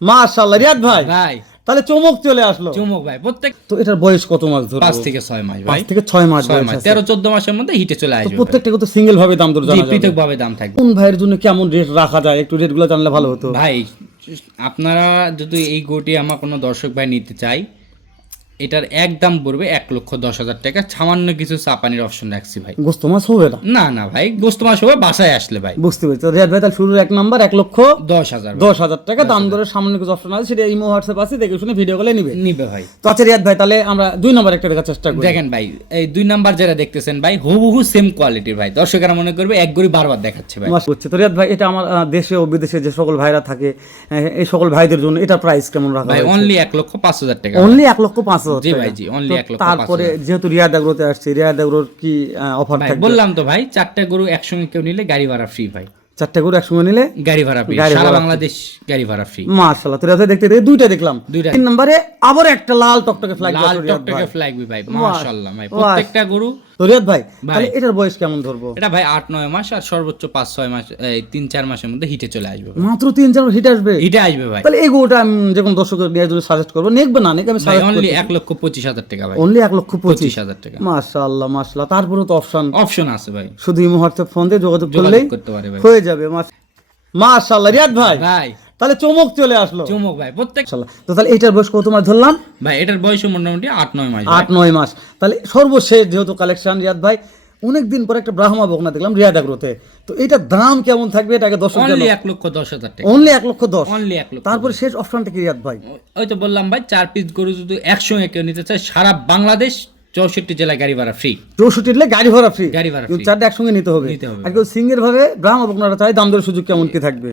মাশাআল্লাহ রিয়াদ ভাই, ভাই তাহলে চমক চলে আসলো। চুমুক ভাই প্রত্যেক তো এটার বয়স কত মাস ধরে? 5 থেকে 6 মাস ভাই, 5 থেকে 6 মাস 6 বয়স মাস আছে। 13-14 মাসের মধ্যে হিটে চলে তো আসবে ভাই। প্রত্যেকটা কত সিঙ্গেল ভাবে দাম দর জি জানা যাবে? পৃথক ভাবে দাম থাকবে কোন ভাইয়ের জন্য কেমন রেট রাখা যায়, একটু রেটগুলো জানলে ভালো হতো। ভাই। আপনারা যদি এই গরুটি আমার কোনো দর্শক ভাই নিতে চাই, এটার একদম পড়বে 1,10,000 টাকা। সামান্য কিছু চাপানির অপশন রাখছি ভাই। গোস্ত মাছ হবে না? না না ভাই, গোস্ত মাস হবে বাসায় আসলে ভাই। বুঝতে পেরেছি। তো রিয়াদ ভাই তাহলে শুরুর 1 নাম্বার 10,000 1,10,000 টাকা দাম দরের সামনে কিছু অপশন আছে, সেটা ইমো হোয়াটসঅ্যাপ আছে, দেখে শুনে ভিডিও কলে নিবে। নিবে ভাই। তো আচ্ছা রিয়াদ ভাই, তাহলে আমরা 2 নাম্বার একটা দেখার চেষ্টা করি। দেখেন ভাই, এই 2 নাম্বার যারা দেখতেছেন ভাই, হুবহু সেম কোয়ালিটির ভাই। দর্শকেরা মনে করবে এক গরু বারবার দেখাচ্ছে ভাই। মাস হচ্ছে। তো রিয়াদ ভাই, এটা আমার দেশে ও বিদেশে যে সকল ভাইরা থাকে, এই সকল ভাইদের জন্য এটা প্রাইস কেমন রাখা ভাই হয়েছে? অনলি 1,05,000 টাকা। অনলি 1,05,000 জি টাকা। ভাই, জি অনলি 1,05,000। তারপরে যেহেতু রিয়াদ এগ্রোতে আসছে, রিয়াদ এগ্রোর কি অফার ভাই থাকবে? বললাম তো ভাই, 4টা গরু একসঙ্গে কেউ নিলে গাড়ি ভাড়া ফ্রি ভাই। 4টা করে একসঙ্গে নিলে গাড়ি ভাড়া ফ্রি, গাড়ি সারা ভাড়া বাংলাদেশ গাড়ি ভাড়া ফ্রি। মাশাআল্লাহ। তো রিয়াদ ভাই দেখতে দেখতে দুইটা দেখলাম। 2টা। 3 নম্বরে আবার একটা লাল টকটকে ফ্ল্যাগ লাল আছে রিয়াদ ভাই। টকটকে ফ্ল্যাগ ভাই, মাশাআল্লাহ ভাই। বাহ। প্রত্যেকটা গরু তো রিয়াদ ভাই, তাহলে এটার বয়স কেমন ধরবো? এটা ভাই 8-9 মাস, আর সর্বোচ্চ 5-6 মাস, এই 3-4 মাসের মধ্যে হিটে চলে আসবে ভাই। মাত্র 3-4 হিট আসবে? হিটে আসবে ভাই। তাহলে এই গরুটা আমি যে কোনো দর্শকের নিয়ে যদি সাজেস্ট করবো, নেকবে না নেক আমি ভাই সাজেস্ট অনলি করি। 1,25,000 টাকা ভাই। অনলি 1,25,000 25,000 টাকা মাশাআল্লাহ মাশাআল্লাহ। তারপরে তো অপশন আছে ভাই, শুধু ইমো হোয়াটসঅ্যাপ ফোন দিয়ে যোগাযোগ যোগাযোগ করলেই করতে পারে ভাই। হয়ে যাবে। মাশাআল্লাহ রিয়াদ ভাই, ভাই তাহলে চমক চলে আসলো। চুমুক ভাই প্রত্যেক। মাশাআল্লাহ। তো তাহলে এটার বয়স কত মাস ধরলাম? ভাই এটার বয়স মোটামুটি 8-9 মাস ভাই। 8-9 মাস। তাহলে সর্বশেষ যেহেতু কালেকশন রিয়াদ ভাই, অনেকদিন পর একটা ব্রাহ্মা বকনা দেখলাম রিয়াদ এগ্রোতে। তো এটার দাম কেমন থাকবে এটাকে দর্শক অনলি 1,10,000 টাকা। অনলি 1,10,000। অনলি 1,00,000। তারপরে শেষ অপশনটা কি রিয়াদ ভাই? ওই তো বললাম ভাই, 4 পিস গরু যদি একসঙ্গে কেউ নিতে চায়, সারা বাংলাদেশ 64 জেলায় গাড়ি ভাড়া ফ্রি। 64 নিলে গাড়ি ভাড়া ফ্রি। গাড়ি ভাড়া free। 4টা একসঙ্গে নিতে হবে। নিতে হবে। আর কেউ সিঙ্গেল ভাবে ব্রাহ্মা বকনাটা চাই, দাম দরের সুযোগ কেমন কি থাকবে?